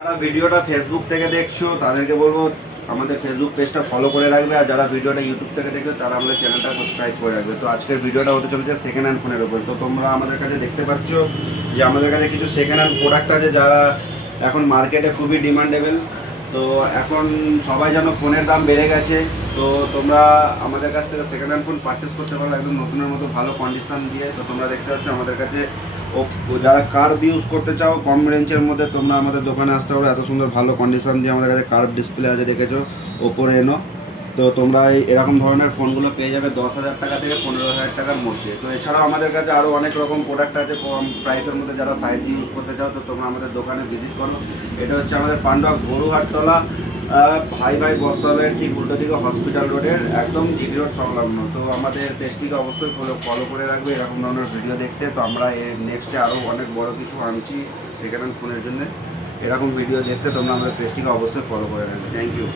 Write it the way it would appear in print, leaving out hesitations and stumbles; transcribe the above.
যারা ভিডিওটা ফেসবুক থেকে দেখছো তাদেরকে বলবো আমাদের ফেসবুক পেজটা ফলো করে রাখবে, আর যারা ভিডিওটা ইউটিউব থেকে দেখবে তারা আমাদের চ্যানেলটা সাবস্ক্রাইব করে রাখবে। তো আজকের ভিডিওটা হতে চলেছে সেকেন্ড হ্যান্ড ফোনের উপর। তো তোমরা আমাদের কাছে দেখতে পাচ্ছ যে আমাদের কাছে কিছু সেকেন্ড হ্যান্ড প্রোডাক্ট আছে যারা এখন মার্কেটে খুবই ডিমান্ডেবল। তো এখন সবাই যেন ফোনের দাম বেড়ে গেছে, তো তোমরা আমাদের কাছ থেকে সেকেন্ড হ্যান্ড ফোন পারচেস করতে পারো একদম নতুনের মতো ভালো কন্ডিশন দিয়ে। তো তোমরা দেখতে পাচ্ছ আমাদের কাছে যারা কার্ভ ইউজ করতে চাও কম রেঞ্জের মধ্যে তোমরা আমাদের দোকানে আসতে পারো। এত সুন্দর ভালো কন্ডিশন দিয়ে আমাদের কাছে কার্ভ ডিসপ্লে আছে, দেখেছো ওপো রেনো। তো তোমরা এরকম ধরনের ফোনগুলো পেয়ে যাবে 10,000 টাকা থেকে 15,000 টাকার মধ্যে। তো এছাড়াও আমাদের কাছে আরও অনেক রকম প্রোডাক্ট আছে কম প্রাইসের মধ্যে। যারা 5G ইউজ করতে চাও তো তোমরা আমাদের দোকানে ভিজিট করো। এটা হচ্ছে আমাদের পান্ডুয়া গরুহাটতলা ভাই ভাই বস্ত্রালয়ের ঠিক উল্টো দিকে হসপিটাল রোডের একদম জিটি রোড সংলগ্ন। তো আমাদের পেজটিকে অবশ্যই ফলো করে রাখবে এরকম ধরনের ভিডিও দেখতে। তো আমরা এর নেক্সটে আরও অনেক বড় কিছু আনছি সেকেন্ড হ্যান্ড ফোনের জন্য। এরকম ভিডিও দেখতে তোমরা আমাদের পেজটিকে অবশ্যই ফলো করে রাখবে। Thank you.